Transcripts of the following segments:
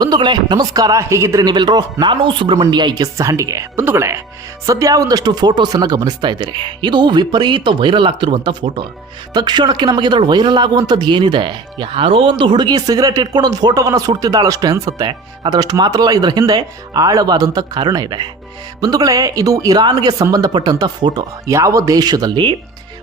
ಬಂಧುಗಳೇ, ನಮಸ್ಕಾರ. ಹೇಗಿದ್ರೆ ನೀವೆಲ್ಲರೂ ನಾನು ಸುಬ್ರಹ್ಮಣ್ಯ ಎಸ್ ಹಂಡಿಗೆ. ಬಂಧುಗಳೇ, ಸದ್ಯ ಒಂದಷ್ಟು ಫೋಟೋಸ್ ಅನ್ನ ಗಮನಿಸ್ತಾ ಇದ್ದೀರಿ. ಇದು ವಿಪರೀತ ವೈರಲ್ ಆಗ್ತಿರುವಂಥ ಫೋಟೋ ತಕ್ಷಣಕ್ಕೆ ನಮಗೆ ಇದರಲ್ಲಿ ವೈರಲ್ ಆಗುವಂಥದ್ದು ಏನಿದೆ? ಯಾರೋ ಒಂದು ಹುಡುಗಿ ಸಿಗರೇಟ್ ಇಟ್ಕೊಂಡು ಒಂದು ಫೋಟೋವನ್ನು ಸುಡ್ತಿದ್ದಾಳಷ್ಟು ಅನ್ಸುತ್ತೆ. ಅದರಷ್ಟು ಮಾತ್ರ ಅಲ್ಲ, ಇದರ ಹಿಂದೆ ಆಳವಾದಂಥ ಕಾರಣ ಇದೆ. ಬಂಧುಗಳೇ, ಇದು ಇರಾನ್ಗೆ ಸಂಬಂಧಪಟ್ಟಂತ ಫೋಟೋ ಯಾವ ದೇಶದಲ್ಲಿ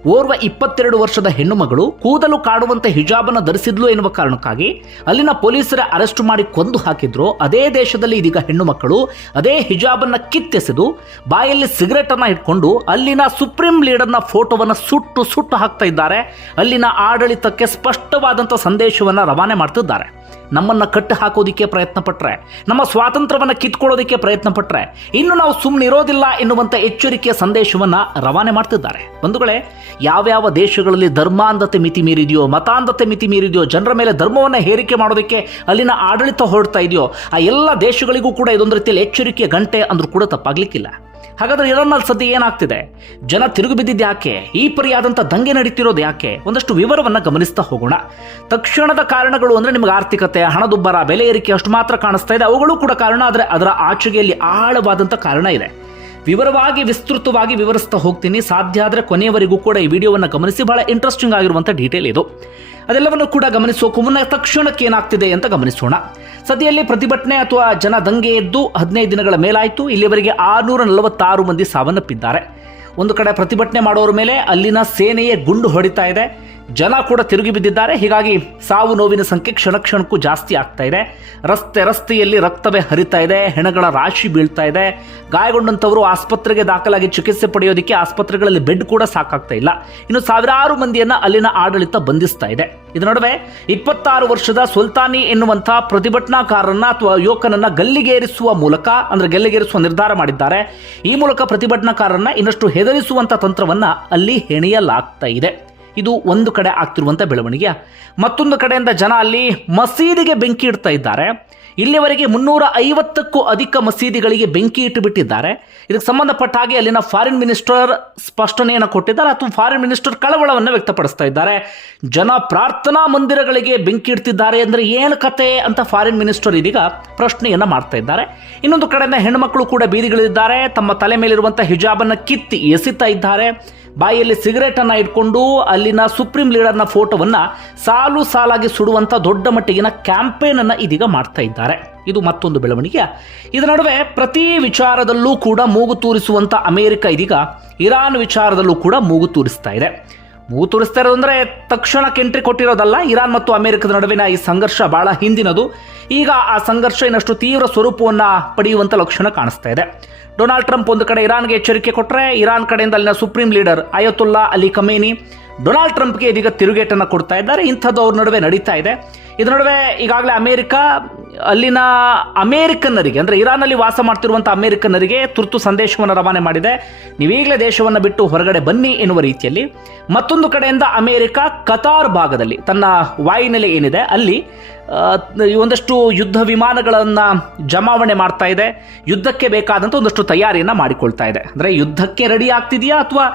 ಓರ್ವ ಇಪ್ಪತ್ತೆರಡು ವರ್ಷದ ಹೆಣ್ಣು ಮಗಳು ಕೂದಲು ಕಾಡುವಂತೆ ಹಿಜಾಬನ್ನು ಧರಿಸಿದ್ಲು ಎನ್ನುವ ಕಾರಣಕ್ಕಾಗಿ ಅಲ್ಲಿನ ಪೊಲೀಸರ ಅರೆಸ್ಟ್ ಮಾಡಿ ಕೊಂದು ಹಾಕಿದ್ರು. ಅದೇ ದೇಶದಲ್ಲಿ ಇದೀಗ ಹೆಣ್ಣು ಮಕ್ಕಳು ಅದೇ ಹಿಜಾಬನ್ನ ಕಿತ್ತೆಸೆದು ಬಾಯಲ್ಲಿ ಸಿಗರೆಟ್ ಅನ್ನ ಇಟ್ಕೊಂಡು ಅಲ್ಲಿನ ಸುಪ್ರೀಂ ಲೀಡರ್ನ ಫೋಟೋವನ್ನ ಸುಟ್ಟು ಸುಟ್ಟು ಹಾಕ್ತಾ ಇದ್ದಾರೆ. ಅಲ್ಲಿನ ಆಡಳಿತಕ್ಕೆ ಸ್ಪಷ್ಟವಾದಂತಹ ಸಂದೇಶವನ್ನ ರವಾನೆ ಮಾಡ್ತಿದ್ದಾರೆ. ನಮ್ಮನ್ನ ಕಟ್ಟು ಹಾಕೋದಕ್ಕೆ ಪ್ರಯತ್ನ ಪಟ್ಟರೆ ನಮ್ಮ ಸ್ವಾತಂತ್ರ್ಯವನ್ನು ಕಿತ್ಕೊಳ್ಳೋದಕ್ಕೆ ಪ್ರಯತ್ನ ಪಟ್ಟರೆ ಇನ್ನು ನಾವು ಸುಮ್ಮನೆ ಇರೋದಿಲ್ಲ ಎನ್ನುವಂಥ ಎಚ್ಚರಿಕೆಯ ಸಂದೇಶವನ್ನು ರವಾನೆ ಮಾಡ್ತಿದ್ದಾರೆ. ಬಂಧುಗಳೇ, ಯಾವ್ಯಾವ ದೇಶಗಳಲ್ಲಿ ಧರ್ಮಾಂಧತೆ ಮಿತಿ ಮೀರಿದೆಯೋ, ಮತಾಂಧತೆ ಮಿತಿ ಮೀರಿದೆಯೋ, ಜನರ ಮೇಲೆ ಧರ್ಮವನ್ನು ಹೇರಿಕೆ ಮಾಡೋದಕ್ಕೆ ಅಲ್ಲಿನ ಆಡಳಿತ ಹೊರಡ್ತಾ ಇದೆಯೋ, ಆ ಎಲ್ಲ ದೇಶಗಳಿಗೂ ಕೂಡ ಇದೊಂದು ರೀತಿಯಲ್ಲಿ ಎಚ್ಚರಿಕೆಯ ಗಂಟೆ ಅಂದರೂ ಕೂಡ ತಪ್ಪಾಗ್ಲಿಕ್ಕಿಲ್ಲ. ಹಾಗಾದ್ರೆ ಇರಾನ್ನಲ್ಲಿ ಸದ್ಯ ಏನಾಗ್ತಿದೆ? ಜನ ತಿರುಗು ಬಿದ್ದಿದ್ದು ಯಾಕೆ? ಈ ಪರಿಯಾದಂಥ ದಂಗೆ ನಡೀತಿರೋದು ಯಾಕೆ? ಒಂದಷ್ಟು ವಿವರವನ್ನ ಗಮನಿಸ್ತಾ ಹೋಗೋಣ. ತಕ್ಷಣದ ಕಾರಣಗಳು ಅಂದರೆ ನಿಮಗೆ ಆರ್ಥಿಕತೆ, ಹಣದುಬ್ಬರ, ಬೆಲೆ ಏರಿಕೆ ಅಷ್ಟು ಮಾತ್ರ ಕಾಣಿಸ್ತಾ ಇದೆ. ಅವುಗಳು ಕೂಡ ಕಾರಣ, ಆದರೆ ಅದರ ಆಚೆಗೆಯಲ್ಲಿ ಆಳವಾದಂಥ ಕಾರಣ ಇದೆ. ವಿವರವಾಗಿ, ವಿಸ್ತೃತವಾಗಿ ವಿವರಿಸ್ತಾ ಹೋಗ್ತೀನಿ. ಸಾಧ್ಯ ಆದರೆ ಕೊನೆಯವರೆಗೂ ಕೂಡ ಈ ವಿಡಿಯೋವನ್ನು ಗಮನಿಸಿ. ಬಹಳ ಇಂಟ್ರೆಸ್ಟಿಂಗ್ ಆಗಿರುವಂಥ ಡೀಟೇಲ್ ಇದು. ಅದೆಲ್ಲವನ್ನು ಕೂಡ ಗಮನಿಸೋಕು ಮುನ್ನ ತಕ್ಷಣಕ್ಕೆ ಏನಾಗ್ತಿದೆ ಅಂತ ಗಮನಿಸೋಣ. ಸದ್ಯದಲ್ಲಿ ಪ್ರತಿಭಟನೆ ಅಥವಾ ಜನ ದಂಗೆ ಎದ್ದು ಹದಿನೈದು ದಿನಗಳ ಮೇಲಾಯಿತು. ಇಲ್ಲಿವರೆಗೆ ಆರುನೂರ ನಲವತ್ತಾರು ಮಂದಿ ಸಾವನ್ನಪ್ಪಿದ್ದಾರೆ. ಒಂದು ಕಡೆ ಪ್ರತಿಭಟನೆ ಮಾಡೋರ ಮೇಲೆ ಅಲ್ಲಿನ ಸೇನೆಯೇ ಗುಂಡು ಹೊಡಿತಾ ಇದೆ. ಜನ ಕೂಡ ತಿರುಗಿ ಬಿದ್ದಿದ್ದಾರೆ. ಹೀಗಾಗಿ ಸಾವು ನೋವಿನ ಸಂಖ್ಯೆ ಕ್ಷಣ ಕ್ಷಣಕ್ಕೂ ಜಾಸ್ತಿ ಆಗ್ತಾ ಇದೆ. ರಸ್ತೆ ರಸ್ತೆಯಲ್ಲಿ ರಕ್ತವೇ ಹರಿತಾ ಇದೆ. ಹೆಣಗಳ ರಾಶಿ ಬೀಳ್ತಾ ಇದೆ. ಗಾಯಗೊಂಡಂಥವರು ಆಸ್ಪತ್ರೆಗೆ ದಾಖಲಾಗಿ ಚಿಕಿತ್ಸೆ ಪಡೆಯೋದಕ್ಕೆ ಆಸ್ಪತ್ರೆಗಳಲ್ಲಿ ಬೆಡ್ ಕೂಡ ಸಾಕಾಗ್ತಾ ಇಲ್ಲ. ಇನ್ನು ಸಾವಿರಾರು ಮಂದಿಯನ್ನ ಅಲ್ಲಿನ ಆಡಳಿತ ಬಂಧಿಸ್ತಾ ಇದೆ. ಇದರ ನಡುವೆ ಇಪ್ಪತ್ತಾರು ವರ್ಷದ ಸುಲ್ತಾನಿ ಎನ್ನುವಂತಹ ಪ್ರತಿಭಟನಾಕಾರರನ್ನ ಅಥವಾ ಯುವಕನನ್ನ ಗಲ್ಲಿಗೇರಿಸುವ ಮೂಲಕ, ಅಂದ್ರೆ ಗಲ್ಲಿಗೇರಿಸುವ ನಿರ್ಧಾರ ಮಾಡಿದ್ದಾರೆ. ಈ ಮೂಲಕ ಪ್ರತಿಭಟನಾಕಾರರನ್ನ ಇನ್ನಷ್ಟು ಹೆದರಿಸುವಂತ ತಂತ್ರವನ್ನ ಅಲ್ಲಿ ಹೆಣೆಯಲಾಗ್ತಾ ಇದೆ. ಇದು ಒಂದು ಕಡೆ ಆಗ್ತಿರುವಂಥ ಬೆಳವಣಿಗೆ. ಮತ್ತೊಂದು ಕಡೆಯಿಂದ ಜನ ಅಲ್ಲಿ ಮಸೀದಿಗೆ ಬೆಂಕಿ ಇಡ್ತಾ ಇದ್ದಾರೆ. ಇಲ್ಲಿವರೆಗೆ ಮುನ್ನೂರ ಐವತ್ತಕ್ಕೂ ಅಧಿಕ ಮಸೀದಿಗಳಿಗೆ ಬೆಂಕಿ ಇಟ್ಟು ಬಿಟ್ಟಿದ್ದಾರೆ. ಇದಕ್ಕೆ ಸಂಬಂಧಪಟ್ಟ ಹಾಗೆ ಅಲ್ಲಿನ ಫಾರಿನ್ ಮಿನಿಸ್ಟರ್ ಸ್ಪಷ್ಟನೆಯನ್ನು ಕೊಟ್ಟಿದ್ದಾರೆ ಅಥವಾ ಫಾರಿನ್ ಮಿನಿಸ್ಟರ್ ಕಳವಳವನ್ನು ವ್ಯಕ್ತಪಡಿಸ್ತಾ ಇದ್ದಾರೆ. ಜನ ಪ್ರಾರ್ಥನಾ ಮಂದಿರಗಳಿಗೆ ಬೆಂಕಿ ಇಡ್ತಿದ್ದಾರೆ ಅಂದರೆ ಏನು ಕತೆ ಅಂತ ಫಾರಿನ್ ಮಿನಿಸ್ಟರ್ ಇದೀಗ ಪ್ರಶ್ನೆಯನ್ನು ಮಾಡ್ತಾ ಇದ್ದಾರೆ. ಇನ್ನೊಂದು ಕಡೆಯಿಂದ ಹೆಣ್ಮಕ್ಳು ಕೂಡ ಬೀದಿಗಳಿದ್ದಾರೆ. ತಮ್ಮ ತಲೆ ಮೇಲಿರುವಂಥ ಹಿಜಾಬನ್ನು ಕಿತ್ತಿ ಎಸಿತಾ ಇದ್ದಾರೆ. ಬಾಯಲ್ಲಿ ಸಿಗರೇಟ್ ಅನ್ನ ಇಟ್ಕೊಂಡು ಅಲ್ಲಿನ ಸುಪ್ರೀಂ ಲೀಡರ್ನ ಫೋಟೋವನ್ನ ಸಾಲು ಸಾಲಾಗಿ ಸುಡುವಂತ ದೊಡ್ಡ ಮಟ್ಟಿಗಿನ ಕ್ಯಾಂಪೇನ್ ಅನ್ನ ಇದೀಗ ಮಾಡ್ತಾ ಇದ್ದಾರೆ. ಇದು ಮತ್ತೊಂದು ಬೆಳವಣಿಗೆ. ಇದರ ನಡುವೆ ಪ್ರತಿ ವಿಚಾರದಲ್ಲೂ ಕೂಡ ಮೂಗು ತೂರಿಸುವಂತ ಅಮೆರಿಕ ಇದೀಗ ಇರಾನ್ ವಿಚಾರದಲ್ಲೂ ಕೂಡ ಮೂಗು ತೂರಿಸ್ತಾ ಇದೆ. ಮೂಗು ತುರಿಸ್ತಾ ಇರೋದು ಅಂದ್ರೆ ತಕ್ಷಣಕ್ಕೆ ಎಂಟ್ರಿ ಕೊಟ್ಟಿರೋದಲ್ಲ ಇರಾನ್ ಮತ್ತು ಅಮೆರಿಕದ ನಡುವಿನ ಈ ಸಂಘರ್ಷ ಬಹಳ ಹಿಂದಿನದು. ಈಗ ಆ ಸಂಘರ್ಷ ಇನ್ನಷ್ಟು ತೀವ್ರ ಸ್ವರೂಪವನ್ನ ಪಡೆಯುವಂತ ಲಕ್ಷಣ ಕಾಣಿಸ್ತಾ ಇದೆ. ಡೊನಾಲ್ಡ್ ಟ್ರಂಪ್ ಒಂದು ಕಡೆ ಇರಾನ್ಗೆ ಎಚ್ಚರಿಕೆ ಕೊಟ್ಟರೆ ಇರಾನ್ ಕಡೆಯಿಂದ ಅಲ್ಲಿನ supreme leader Ayatollah Ali Khamenei Donald ಟ್ರಂಪ್ಗೆ ಇದೀಗ ತಿರುಗೇಟನ್ನು ಕೊಡ್ತಾ ಇದ್ದಾರೆ. ಇಂಥದ್ದು ಅವ್ರ ನಡುವೆ ನಡೀತಾ ಇದೆ. ಇದ್ರ ನಡುವೆ ಈಗಾಗಲೇ ಅಮೆರಿಕ, ಅಲ್ಲಿನ ಅಮೇರಿಕನ್ನರಿಗೆ, ಅಂದರೆ ಇರಾನಲ್ಲಿ ವಾಸ ಮಾಡ್ತಿರುವಂಥ ಅಮೇರಿಕನ್ನರಿಗೆ ತುರ್ತು ಸಂದೇಶವನ್ನು ರವಾನೆ ಮಾಡಿದೆ. ನೀವೀಗಲೇ ದೇಶವನ್ನು ಬಿಟ್ಟು ಹೊರಗಡೆ ಬನ್ನಿ ಎನ್ನುವ ರೀತಿಯಲ್ಲಿ. ಮತ್ತೊಂದು ಕಡೆಯಿಂದ ಅಮೇರಿಕ ಕತಾರ್ ಭಾಗದಲ್ಲಿ, ತನ್ನ ವಾಯುನೆಲೆ ಏನಿದೆ, ಅಲ್ಲಿ ಒಂದಷ್ಟು ಯುದ್ಧ ವಿಮಾನಗಳನ್ನು ಜಮಾವಣೆ ಮಾಡ್ತಾ ಇದೆ. ಯುದ್ಧಕ್ಕೆ ಬೇಕಾದಂಥ ಒಂದಷ್ಟು ತಯಾರಿಯನ್ನು ಮಾಡಿಕೊಳ್ತಾ ಇದೆ. ಅಂದರೆ ಯುದ್ಧಕ್ಕೆ ರೆಡಿ ಆಗ್ತಿದೆಯಾ ಅಥವಾ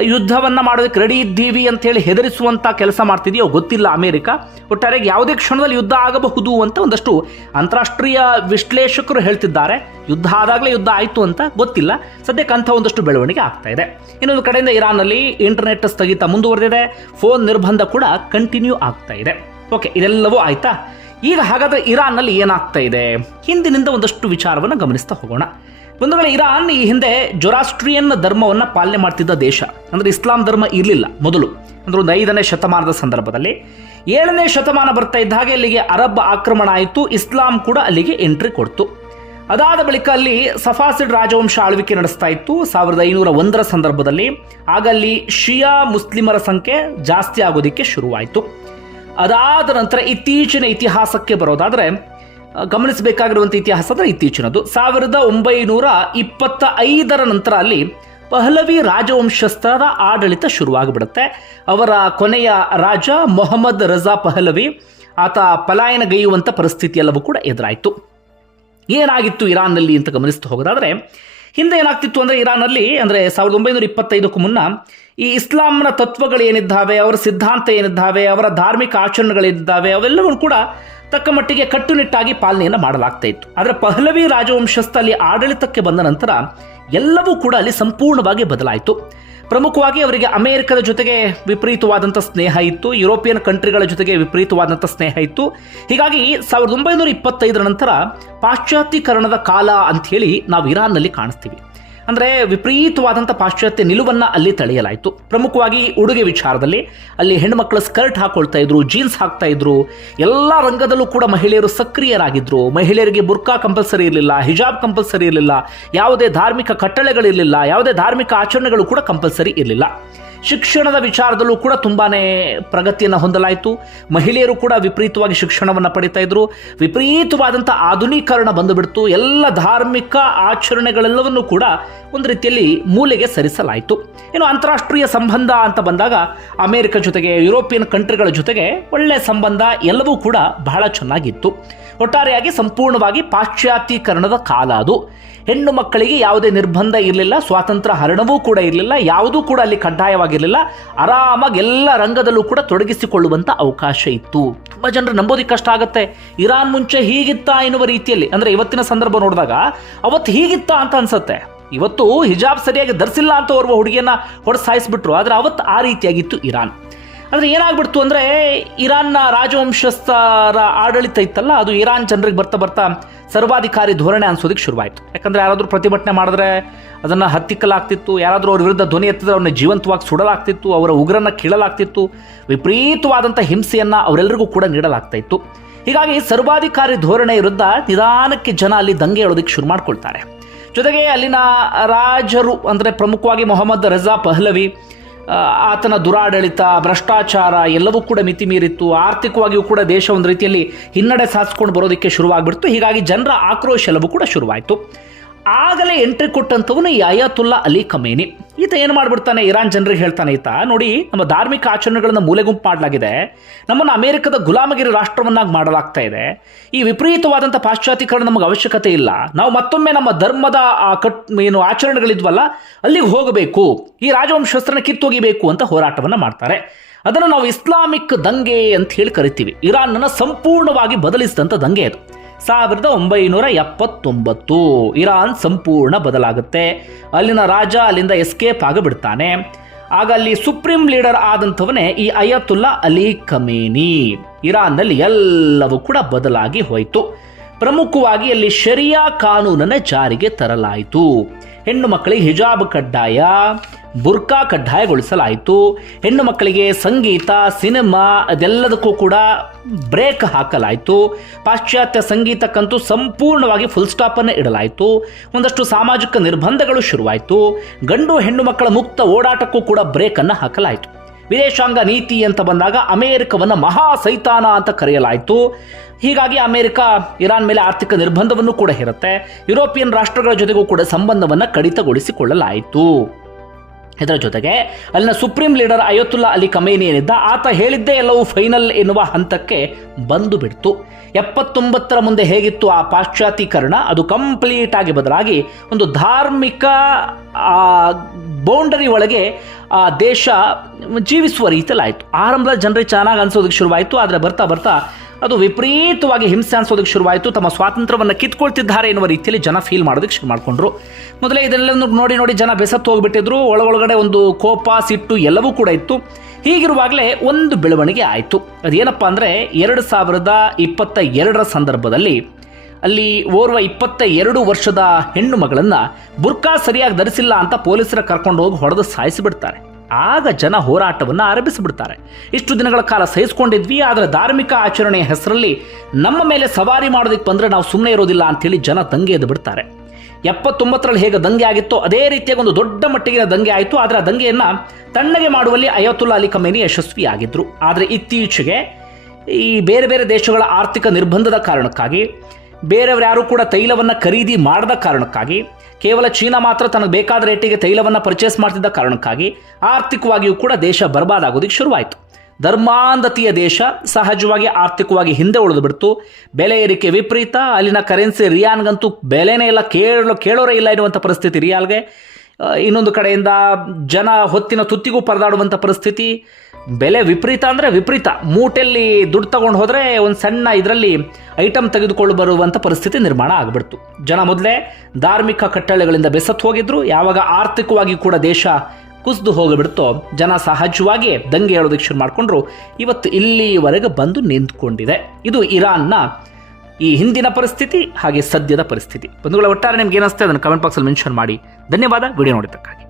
ಯುದ್ಧವನ್ನು ಮಾಡೋದಕ್ಕೆ ರೆಡಿ ಇದ್ದೀವಿ ಅಂತೇಳಿ ಹೆದರಿಸುವಂಥ ಕೆಲಸ ಮಾಡ್ತಿದೆಯೋ ಗೊತ್ತಿಲ್ಲ ಅಮೆರಿಕ. ಒಟ್ಟಾರೆ ಯಾವುದೇ ಕ್ಷಣದಲ್ಲಿ ಯುದ್ಧ ಆಗಬಹುದು ಅಂತ ಒಂದಷ್ಟು ಅಂತಾರಾಷ್ಟ್ರೀಯ ವಿಶ್ಲೇಷಕರು ಹೇಳ್ತಿದ್ದಾರೆ. ಯುದ್ಧ ಆದಾಗಲೇ ಯುದ್ಧ ಆಯಿತು ಅಂತ ಗೊತ್ತಿಲ್ಲ. ಸದ್ಯಕ್ಕೆ ಅಂಥ ಒಂದಷ್ಟು ಬೆಳವಣಿಗೆ ಆಗ್ತಾ ಇದೆ. ಇನ್ನೊಂದು ಕಡೆಯಿಂದ ಇರಾನ್ನಲ್ಲಿ ಇಂಟರ್ನೆಟ್ ಸ್ಥಗಿತ ಮುಂದುವರೆದಿದೆ. ಫೋನ್ ನಿರ್ಬಂಧ ಕೂಡ ಕಂಟಿನ್ಯೂ ಆಗ್ತಾ ಇದೆ. ಓಕೆ ಇದೆಲ್ಲವೂ ಆಯ್ತಾ? ಈಗ ಹಾಗಾದರೆ ಇರಾನ್ನಲ್ಲಿ ಏನಾಗ್ತಾ ಇದೆ? ಹಿಂದಿನಿಂದ ಒಂದಷ್ಟು ವಿಚಾರವನ್ನು ಗಮನಿಸ್ತಾ ಹೋಗೋಣ. ವೇಳೆ ಇರಾನ್ ಈ ಹಿಂದೆ ಜೊರಾಸ್ಟ್ರಿಯನ್ ಧರ್ಮವನ್ನು ಪಾಲನೆ ಮಾಡ್ತಿದ್ದ ದೇಶ, ಅಂದರೆ ಇಸ್ಲಾಂ ಧರ್ಮ ಇರಲಿಲ್ಲ ಮೊದಲು, ಅಂದ್ರೆ ಒಂದು ಐದನೇ ಶತಮಾನದ ಸಂದರ್ಭದಲ್ಲಿ. ಏಳನೇ ಶತಮಾನ ಬರ್ತಾ ಇದ್ದ ಹಾಗೆ ಅಲ್ಲಿಗೆ ಅರಬ್ ಆಕ್ರಮಣ ಆಯಿತು, ಇಸ್ಲಾಂ ಕೂಡ ಅಲ್ಲಿಗೆ ಎಂಟ್ರಿ ಕೊಡ್ತು. ಅದಾದ ಬಳಿಕ ಅಲ್ಲಿ ಸಫಾಸಿಡ್ ರಾಜವಂಶ ಆಳ್ವಿಕೆ ನಡೆಸ್ತಾ ಇತ್ತು, ಸಾವಿರದ ಐನೂರ ಒಂದರ ಸಂದರ್ಭದಲ್ಲಿ. ಆಗ ಅಲ್ಲಿ ಶಿಯಾ ಮುಸ್ಲಿಮರ ಸಂಖ್ಯೆ ಜಾಸ್ತಿ ಆಗೋದಿಕ್ಕೆ ಶುರುವಾಯಿತು. ಅದಾದ ನಂತರ ಇತ್ತೀಚಿನ ಇತಿಹಾಸಕ್ಕೆ ಬರೋದಾದ್ರೆ ಗಮನಿಸಬೇಕಾಗಿರುವಂಥ ಇತಿಹಾಸ ಅಂದರೆ ಇತ್ತೀಚಿನದು. ಸಾವಿರದ ಒಂಬೈನೂರ ಇಪ್ಪತ್ತ ಐದರ ನಂತರ ಅಲ್ಲಿ ಪಹಲವಿ ರಾಜವಂಶಸ್ಥರ ಆಡಳಿತ ಶುರುವಾಗಿಬಿಡುತ್ತೆ. ಅವರ ಕೊನೆಯ ರಾಜ ಮೊಹಮ್ಮದ್ ರಜಾ ಪಹಲವಿ, ಆತ ಪಲಾಯನಗೈಯುವಂಥ ಪರಿಸ್ಥಿತಿ ಎಲ್ಲವೂ ಕೂಡ ಎದುರಾಯಿತು. ಏನಾಗಿತ್ತು ಇರಾನ್ನಲ್ಲಿ ಅಂತ ಗಮನಿಸ್ತಾ ಹೋಗೋದಾದರೆ, ಹಿಂದೆ ಏನಾಗ್ತಿತ್ತು ಅಂದರೆ ಇರಾನಲ್ಲಿ ಅಂದರೆ ಸಾವಿರದ ಒಂಬೈನೂರ ಇಪ್ಪತ್ತೈದಕ್ಕೂ ಮುನ್ನ ಈ ಇಸ್ಲಾಂನ ತತ್ವಗಳು ಏನಿದ್ದಾವೆ, ಅವರ ಸಿದ್ಧಾಂತ ಏನಿದ್ದಾವೆ, ಅವರ ಧಾರ್ಮಿಕ ಆಚರಣೆಗಳೇನಿದ್ದಾವೆ ಅವೆಲ್ಲವೂ ಕೂಡ ತಕ್ಕ ಮಟ್ಟಿಗೆ ಕಟ್ಟುನಿಟ್ಟಾಗಿ ಪಾಲನೆಯನ್ನು ಮಾಡಲಾಗ್ತಾ ಇತ್ತು. ಆದರೆ ಪಹಲವಿ ರಾಜವಂಶಸ್ಥ ಅಲ್ಲಿ ಆಡಳಿತಕ್ಕೆ ಬಂದ ನಂತರ ಎಲ್ಲವೂ ಕೂಡ ಅಲ್ಲಿ ಸಂಪೂರ್ಣವಾಗಿ ಬದಲಾಯಿತು. ಪ್ರಮುಖವಾಗಿ ಅವರಿಗೆ ಅಮೆರಿಕದ ಜೊತೆಗೆ ವಿಪರೀತವಾದಂಥ ಸ್ನೇಹ ಇತ್ತು, ಯುರೋಪಿಯನ್ ಕಂಟ್ರಿಗಳ ಜೊತೆಗೆ ವಿಪರೀತವಾದಂಥ ಸ್ನೇಹ ಇತ್ತು. ಹೀಗಾಗಿ ಸಾವಿರದ ಒಂಬೈನೂರ ಇಪ್ಪತ್ತೈದರ ನಂತರ ಪಾಶ್ಚಾತ್ಯೀಕರಣದ ಕಾಲ ಅಂಥೇಳಿ ನಾವು ಇರಾನ್ನಲ್ಲಿ ಕಾಣಿಸ್ತೀವಿ. ಅಂದರೆ ವಿಪರೀತವಾದಂಥ ಪಾಶ್ಚಾತ್ಯ ನಿಲುವನ್ನು ಅಲ್ಲಿ ತಳೆಯಲಾಯಿತು. ಪ್ರಮುಖವಾಗಿ ಉಡುಗೆ ವಿಚಾರದಲ್ಲಿ ಅಲ್ಲಿ ಹೆಣ್ಮಕ್ಳು ಸ್ಕರ್ಟ್ ಹಾಕೊಳ್ತಾ ಇದ್ರು, ಜೀನ್ಸ್ ಹಾಕ್ತಾ ಇದ್ರು. ಎಲ್ಲ ರಂಗದಲ್ಲೂ ಕೂಡ ಮಹಿಳೆಯರು ಸಕ್ರಿಯರಾಗಿದ್ರು. ಮಹಿಳೆಯರಿಗೆ ಬುರ್ಕಾ ಕಂಪಲ್ಸರಿ ಇರಲಿಲ್ಲ, ಹಿಜಾಬ್ ಕಂಪಲ್ಸರಿ ಇರಲಿಲ್ಲ, ಯಾವುದೇ ಧಾರ್ಮಿಕ ಕಟ್ಟಳೆಗಳಿರಲಿಲ್ಲ, ಯಾವುದೇ ಧಾರ್ಮಿಕ ಆಚರಣೆಗಳು ಕೂಡ ಕಂಪಲ್ಸರಿ ಇರಲಿಲ್ಲ. ಶಿಕ್ಷಣದ ವಿಚಾರದಲ್ಲೂ ಕೂಡ ತುಂಬಾನೇ ಪ್ರಗತಿಯನ್ನು ಹೊಂದಲಾಯಿತು. ಮಹಿಳೆಯರು ಕೂಡ ವಿಪರೀತವಾಗಿ ಶಿಕ್ಷಣವನ್ನು ಪಡಿತಾ ಇದ್ರು. ವಿಪರೀತವಾದಂಥ ಆಧುನೀಕರಣ ಬಂದುಬಿಡ್ತು. ಎಲ್ಲ ಧಾರ್ಮಿಕ ಆಚರಣೆಗಳೆಲ್ಲವನ್ನೂ ಕೂಡ ಒಂದು ರೀತಿಯಲ್ಲಿ ಮೂಲೆಗೆ ಸರಿಸಲಾಯಿತು. ಇನ್ನು ಅಂತಾರಾಷ್ಟ್ರೀಯ ಸಂಬಂಧ ಅಂತ ಬಂದಾಗ ಅಮೆರಿಕ ಜೊತೆಗೆ, ಯುರೋಪಿಯನ್ ಕಂಟ್ರಿಗಳ ಜೊತೆಗೆ ಒಳ್ಳೆಯ ಸಂಬಂಧ ಎಲ್ಲವೂ ಕೂಡ ಬಹಳ ಚೆನ್ನಾಗಿತ್ತು. ಒಟ್ಟಾರೆಯಾಗಿ ಸಂಪೂರ್ಣವಾಗಿ ಪಾಶ್ಚಾತ್ಯೀಕರಣದ ಕಾಲ ಅದು. ಹೆಣ್ಣು ಮಕ್ಕಳಿಗೆ ಯಾವುದೇ ನಿರ್ಬಂಧ ಇರಲಿಲ್ಲ, ಸ್ವಾತಂತ್ರ್ಯ ಹರಣವೂ ಕೂಡ ಇರಲಿಲ್ಲ, ಯಾವುದೂ ಕೂಡ ಅಲ್ಲಿ ಕಡ್ಡಾಯವಾಗಿರಲಿಲ್ಲ ಆರಾಮಾಗಿ ಎಲ್ಲ ರಂಗದಲ್ಲೂ ಕೂಡ ತೊಡಗಿಸಿಕೊಳ್ಳುವಂಥ ಅವಕಾಶ ಇತ್ತು. ತುಂಬ ಜನರು ನಂಬೋದಿಕ್ಕೆ ಕಷ್ಟ ಆಗುತ್ತೆ. ಇರಾನ್ ಮುಂಚೆ ಹೀಗಿತ್ತಾ ಎನ್ನುವ ರೀತಿಯಲ್ಲಿ, ಅಂದರೆ ಇವತ್ತಿನ ಸಂದರ್ಭ ನೋಡಿದಾಗ ಅವತ್ತು ಹೀಗಿತ್ತಾ ಅಂತ ಅನ್ಸುತ್ತೆ. ಇವತ್ತು ಹಿಜಾಬ್ ಸರಿಯಾಗಿ ಧರಿಸಿಲ್ಲ ಅಂತ ಓರ್ವ ಹುಡುಗಿಯನ್ನ ಹೊಡೆಸಾಯಿಸ್ಬಿಟ್ರು. ಆದರೆ ಅವತ್ತು ಆ ರೀತಿಯಾಗಿತ್ತು ಇರಾನ್. ಆದರೆ ಏನಾಗ್ಬಿಡ್ತು ಅಂದರೆ ಇರಾನ್ನ ರಾಜವಂಶಸ್ಥರ ಆಡಳಿತ ಇತ್ತಲ್ಲ, ಅದು ಇರಾನ್ ಜನರಿಗೆ ಬರ್ತಾ ಬರ್ತಾ ಸರ್ವಾಧಿಕಾರಿ ಧೋರಣೆ ಅನ್ಸೋದಕ್ಕೆ ಶುರುವಾಯಿತು. ಯಾಕಂದರೆ ಯಾರಾದರೂ ಪ್ರತಿಭಟನೆ ಮಾಡಿದ್ರೆ ಅದನ್ನು ಹತ್ತಿಕ್ಕಲಾಗ್ತಿತ್ತು, ಯಾರಾದರೂ ಅವ್ರ ವಿರುದ್ಧ ಧ್ವನಿ ಎತ್ತಿದ್ರೆ ಅವ್ರನ್ನ ಜೀವಂತವಾಗಿ ಸುಡಲಾಗ್ತಿತ್ತು, ಅವರ ಉಗ್ರನ್ನ ಕೀಳಲಾಗ್ತಿತ್ತು ವಿಪರೀತವಾದಂಥ ಹಿಂಸೆಯನ್ನು ಅವರೆಲ್ಲರಿಗೂ ಕೂಡ ನೀಡಲಾಗ್ತಾ ಇತ್ತು. ಹೀಗಾಗಿ ಸರ್ವಾಧಿಕಾರಿ ಧೋರಣೆ ವಿರುದ್ಧ ನಿಧಾನಕ್ಕೆ ಜನ ಅಲ್ಲಿ ದಂಗೆ ಹೇಳೋದಕ್ಕೆ ಶುರು ಮಾಡ್ಕೊಳ್ತಾರೆ. ಜೊತೆಗೆ ಅಲ್ಲಿನ ರಾಜರು ಅಂದರೆ ಪ್ರಮುಖವಾಗಿ ಮೊಹಮ್ಮದ್ ರಜಾ ಪಹ್ಲವಿ ಆತನ ದುರಾಡಳಿತ, ಭ್ರಷ್ಟಾಚಾರ ಎಲ್ಲವೂ ಕೂಡ ಮಿತಿ ಮೀರಿತ್ತು ಆರ್ಥಿಕವಾಗಿಯೂ ಕೂಡ ದೇಶ ಒಂದು ರೀತಿಯಲ್ಲಿ ಹಿನ್ನಡೆ ಸಾಧಿಸ್ಕೊಂಡು ಬರೋದಕ್ಕೆ ಶುರುವಾಗ್ಬಿಡ್ತು. ಹೀಗಾಗಿ ಜನರ ಆಕ್ರೋಶ ಎಲ್ಲವೂ ಕೂಡ ಶುರುವಾಯಿತು. ಆಗಲೇ ಎಂಟ್ರಿ ಕೊಟ್ಟಂಥವನು ಈ ಅಲಿ ಕಮೇನಿ ಈತ ಏನು ಮಾಡ್ಬಿಡ್ತಾನೆ? ಇರಾನ್ ಜನರಿಗೆ ಹೇಳ್ತಾನೆ ಈತ, ನೋಡಿ ನಮ್ಮ ಧಾರ್ಮಿಕ ಆಚರಣೆಗಳನ್ನು ಮೂಲೆಗುಂಪು ಮಾಡಲಾಗಿದೆ. ನಮ್ಮನ್ನು ಅಮೆರಿಕದ ಗುಲಾಮಗಿರಿ ರಾಷ್ಟ್ರವನ್ನಾಗಿ ಮಾಡಲಾಗ್ತಾ ಇದೆ. ಈ ವಿಪರೀತವಾದಂಥ ಪಾಶ್ಚಾತ್ಯೀಕರಣ ನಮಗೆ ಅವಶ್ಯಕತೆ ಇಲ್ಲ. ನಾವು ಮತ್ತೊಮ್ಮೆ ನಮ್ಮ ಧರ್ಮದ, ಆ, ಕಟ್, ಏನು ಆಚರಣೆಗಳಿದ್ವಲ್ಲ, ಅಲ್ಲಿಗೆ ಹೋಗಬೇಕು. ಈ ರಾಜವಂಶಸ್ತ್ರನ ಕಿತ್ತೋಗಿಬೇಕು ಅಂತ ಹೋರಾಟವನ್ನು ಮಾಡ್ತಾರೆ. ಅದನ್ನು ನಾವು ಇಸ್ಲಾಮಿಕ್ ದಂಗೆ ಅಂತ ಹೇಳಿ ಕರಿತೀವಿ. ಇರಾನ್ನನ್ನು ಸಂಪೂರ್ಣವಾಗಿ ಬದಲಿಸಿದಂಥ ದಂಗೆ ಅದು. ಸಾವಿರದ ಒಂಬೈನೂರ ಎಪ್ಪತ್ತೊಂಬತ್ತು. ಇರಾನ್ ಸಂಪೂರ್ಣ ಬದಲಾಗುತ್ತೆ. ಅಲ್ಲಿನ ರಾಜ ಅಲ್ಲಿಂದ ಎಸ್ಕೇಪ್ ಆಗಿಬಿಡ್ತಾನೆ. ಆಗ ಅಲ್ಲಿ ಸುಪ್ರೀಂ ಲೀಡರ್ ಆದಂಥವನೇ ಈ ಅಯತುಲ್ಲಾ ಅಲಿ ಖಮೇನಿ. ಇರಾನ್ನಲ್ಲಿ ಎಲ್ಲವೂ ಕೂಡ ಬದಲಾಗಿ ಹೋಯಿತು. ಪ್ರಮುಖವಾಗಿ ಅಲ್ಲಿ ಶರಿಯಾ ಕಾನೂನನ್ನು ಜಾರಿಗೆ ತರಲಾಯಿತು. ಹೆಣ್ಣು ಮಕ್ಕಳಿಗೆ ಹಿಜಾಬ್ ಕಡ್ಡಾಯ, ಬುರ್ಕಾ ಕಡ್ಡಾಯಗೊಳಿಸಲಾಯಿತು. ಹೆಣ್ಣು ಮಕ್ಕಳಿಗೆ ಸಂಗೀತ, ಸಿನಿಮಾ ಅದೆಲ್ಲದಕ್ಕೂ ಕೂಡ ಬ್ರೇಕ್ ಹಾಕಲಾಯಿತು. ಪಾಶ್ಚಾತ್ಯ ಸಂಗೀತಕ್ಕಂತೂ ಸಂಪೂರ್ಣವಾಗಿ ಫುಲ್ ಸ್ಟಾಪನ್ನು ಇಡಲಾಯಿತು. ಒಂದಷ್ಟು ಸಾಮಾಜಿಕ ನಿರ್ಬಂಧಗಳು ಶುರುವಾಯಿತು. ಗಂಡು ಹೆಣ್ಣು ಮಕ್ಕಳ ಮುಕ್ತ ಓಡಾಟಕ್ಕೂ ಕೂಡ ಬ್ರೇಕನ್ನು ಹಾಕಲಾಯಿತು. ವಿದೇಶಾಂಗ ನೀತಿ ಅಂತ ಬಂದಾಗ ಅಮೆರಿಕವನ್ನು ಮಹಾ ಸೈತಾನ ಅಂತ ಕರೆಯಲಾಯಿತು. ಹೀಗಾಗಿ ಅಮೆರಿಕ, ಇರಾನ್ ಮೇಲೆ ಆರ್ಥಿಕ ನಿರ್ಬಂಧವನ್ನು ಕೂಡ ಹೇರುತ್ತೆ. ಯುರೋಪಿಯನ್ ರಾಷ್ಟ್ರಗಳ ಜೊತೆಗೂ ಕೂಡ ಸಂಬಂಧವನ್ನು ಕಡಿತಗೊಳಿಸಿಕೊಳ್ಳಲಾಯಿತು. ಇದರ ಜೊತೆಗೆ ಅಲ್ಲಿನ supreme leader Ayatollah Ali Khamenei ಏನಿದ್ದ, ಆತ ಹೇಳಿದ್ದೇ ಎಲ್ಲವೂ ಫೈನಲ್ ಎನ್ನುವ ಹಂತಕ್ಕೆ ಬಂದು ಬಿಡ್ತು ಎಪ್ಪತ್ತೊಂಬತ್ತರ ಮುಂದೆ ಹೇಗಿತ್ತು ಆ ಪಾಶ್ಚಾತ್ಯೀಕರಣ? ಅದು ಕಂಪ್ಲೀಟ್ ಆಗಿ ಬದಲಾಗಿ ಒಂದು ಧಾರ್ಮಿಕ ಬೌಂಡರಿ ಒಳಗೆ ಆ ದೇಶ ಜೀವಿಸುವ ರೀತಿಯಲ್ಲಾಯಿತು. ಆರಂಭದಲ್ಲಿ ಜನರಿಗೆ ಚೆನ್ನಾಗಿ ಅನಿಸೋದಕ್ಕೆ ಶುರುವಾಯಿತು, ಆದರೆ ಬರ್ತಾ ಬರ್ತಾ ಅದು ವಿಪರೀತವಾಗಿ ಹಿಂಸೆ ಅನಿಸೋದಕ್ಕೆ ಶುರುವಾಯಿತು. ತಮ್ಮ ಸ್ವಾತಂತ್ರ್ಯವನ್ನು ಕಿತ್ಕೊಳ್ತಿದ್ದಾರೆ ಎನ್ನುವ ರೀತಿಯಲ್ಲಿ ಜನ ಫೀಲ್ ಮಾಡೋದಕ್ಕೆ ಶುರು ಮಾಡಿಕೊಂಡ್ರು. ಮೊದಲೇ ಇದೆಲ್ಲವನ್ನು ನೋಡಿ ನೋಡಿ ಜನ ಬೆಸತ್ತು ಹೋಗಿಬಿಟ್ಟಿದ್ರು. ಒಳಗೊಳಗಡೆ ಒಂದು ಕೋಪ, ಸಿಟ್ಟು ಎಲ್ಲವೂ ಕೂಡ ಇತ್ತು. ಹೀಗಿರುವಾಗಲೇ ಒಂದು ಬೆಳವಣಿಗೆ ಆಯಿತು. ಅದೇನಪ್ಪ ಅಂದರೆ ಎರಡು ಸಾವಿರದ ಇಪ್ಪತ್ತ ಎರಡರ ಸಂದರ್ಭದಲ್ಲಿ ಅಲ್ಲಿ ಓರ್ವ ಇಪ್ಪತ್ತ ಎರಡು ವರ್ಷದ ಹೆಣ್ಣು ಮಗಳನ್ನು ಬುರ್ಕಾ ಸರಿಯಾಗಿ ಧರಿಸಿಲ್ಲ ಅಂತ ಪೊಲೀಸರ ಕರ್ಕೊಂಡು ಹೋಗಿ ಹೊಡೆದು ಸಾಯಿಸಿಬಿಡ್ತಾರೆ. ಆಗ ಜನ ಹೋರಾಟವನ್ನು ಆರಂಭಿಸಿಬಿಡ್ತಾರೆ. ಇಷ್ಟು ದಿನಗಳ ಕಾಲ ಸಹಿಸ್ಕೊಂಡಿದ್ವಿ, ಆದರೆ ಧಾರ್ಮಿಕ ಆಚರಣೆಯ ಹೆಸರಲ್ಲಿ ನಮ್ಮ ಮೇಲೆ ಸವಾರಿ ಮಾಡೋದಕ್ಕೆ ಬಂದರೆ ನಾವು ಸುಮ್ಮನೆ ಇರೋದಿಲ್ಲ ಅಂತೇಳಿ ಜನ ದಂಗೆ ಎದ್ದು ಬಿಡ್ತಾರೆ. ಎಪ್ಪತ್ತೊಂಬತ್ತರಲ್ಲಿ ಹೇಗೆ ದಂಗೆ ಆಗಿತ್ತೋ ಅದೇ ರೀತಿಯಾಗಿ ಒಂದು ದೊಡ್ಡ ಮಟ್ಟಿಗಿನ ದಂಗೆ ಆಯಿತು, ಆದರೆ ಆ ದಂಗೆಯನ್ನು ತಣ್ಣಗೆ ಮಾಡುವಲ್ಲಿ ಅಯತುಲ್ಲಾ ಅಲಿ ಖಮೇನಿ ಯಶಸ್ವಿಯಾಗಿದ್ದರು ಆದರೆ ಇತ್ತೀಚೆಗೆ ಈ ಬೇರೆ ಬೇರೆ ದೇಶಗಳ ಆರ್ಥಿಕ ನಿರ್ಬಂಧದ ಕಾರಣಕ್ಕಾಗಿ ಬೇರೆಯವರು ಯಾರು ಕೂಡ ತೈಲವನ್ನು ಖರೀದಿ ಮಾಡದ ಕಾರಣಕ್ಕಾಗಿ, ಕೇವಲ ಚೀನಾ ಮಾತ್ರ ತನಗೆ ಬೇಕಾದ ರೇಟಿಗೆ ತೈಲವನ್ನು ಪರ್ಚೇಸ್ ಮಾಡ್ತಿದ್ದ ಕಾರಣಕ್ಕಾಗಿ ಆರ್ಥಿಕವಾಗಿಯೂ ಕೂಡ ದೇಶ ಬರ್ಬಾದಾಗೋದಕ್ಕೆ ಶುರುವಾಯಿತು. ಧರ್ಮಾಂಧತೆಯ ದೇಶ ಸಹಜವಾಗಿ ಆರ್ಥಿಕವಾಗಿ ಹಿಂದೆ ಉಳಿದು ಬಿಡ್ತು. ಬೆಲೆ ಏರಿಕೆ ವಿಪರೀತ, ಅಲ್ಲಿನ ಕರೆನ್ಸಿ ರಿಯಾನ್ಗಂತೂ ಬೆಲೆನೇ ಇಲ್ಲ ಕೇಳೋ ಕೇಳೋರೇ ಇಲ್ಲ ಎನ್ನುವಂಥ ಪರಿಸ್ಥಿತಿ ರಿಯಾಲ್ಗೆ. ಇನ್ನೊಂದು ಕಡೆಯಿಂದ ಜನ ಹೊತ್ತಿನ ತುತ್ತಿಗೂ ಪರದಾಡುವಂಥ ಪರಿಸ್ಥಿತಿ. ಬೆಲೆ ವಿಪರೀತ ಅಂದರೆ ವಿಪರೀತ. ಮೂಟೆಯಲ್ಲಿ ದುಡ್ಡು ತಗೊಂಡು ಹೋದರೆ ಒಂದು ಸಣ್ಣ ಇದರಲ್ಲಿ ಐಟಮ್ ತೆಗೆದುಕೊಂಡು ಬರುವಂಥ ಪರಿಸ್ಥಿತಿ ನಿರ್ಮಾಣ ಆಗಿಬಿಡ್ತು. ಜನ ಮೊದಲೇ ಧಾರ್ಮಿಕ ಕಟ್ಟಳೆಗಳಿಂದ ಬೆಸತ್ತು ಹೋಗಿದ್ರು. ಯಾವಾಗ ಆರ್ಥಿಕವಾಗಿ ಕೂಡ ದೇಶ ಕುಸಿದು ಹೋಗಿಬಿಡ್ತೋ, ಜನ ಸಹಜವಾಗಿ ದಂಗೆ ಹೇಳೋದಕ್ಕೆ ಶುರು ಮಾಡಿಕೊಂಡ್ರು. ಇವತ್ತು ಇಲ್ಲಿವರೆಗೆ ಬಂದು ನಿಂತ್ಕೊಂಡಿದೆ. ಇದು ಇರಾನ್ನ ಈ ಹಿಂದಿನ ಪರಿಸ್ಥಿತಿ ಹಾಗೆ ಸದ್ಯದ ಪರಿಸ್ಥಿತಿ. ಬಂಧುಗಳ, ಒಟ್ಟಾರೆ ನಿಮ್ಗೆ ಏನಿಸ್ತದೆ ಅದನ್ನು ಕಮೆಂಟ್ ಬಾಕ್ಸಲ್ಲಿ ಮೆನ್ಷನ್ ಮಾಡಿ. ಧನ್ಯವಾದ. ವಿಡಿಯೋ ನೋಡಿದ್ದಕ್ಕಾಗಿ.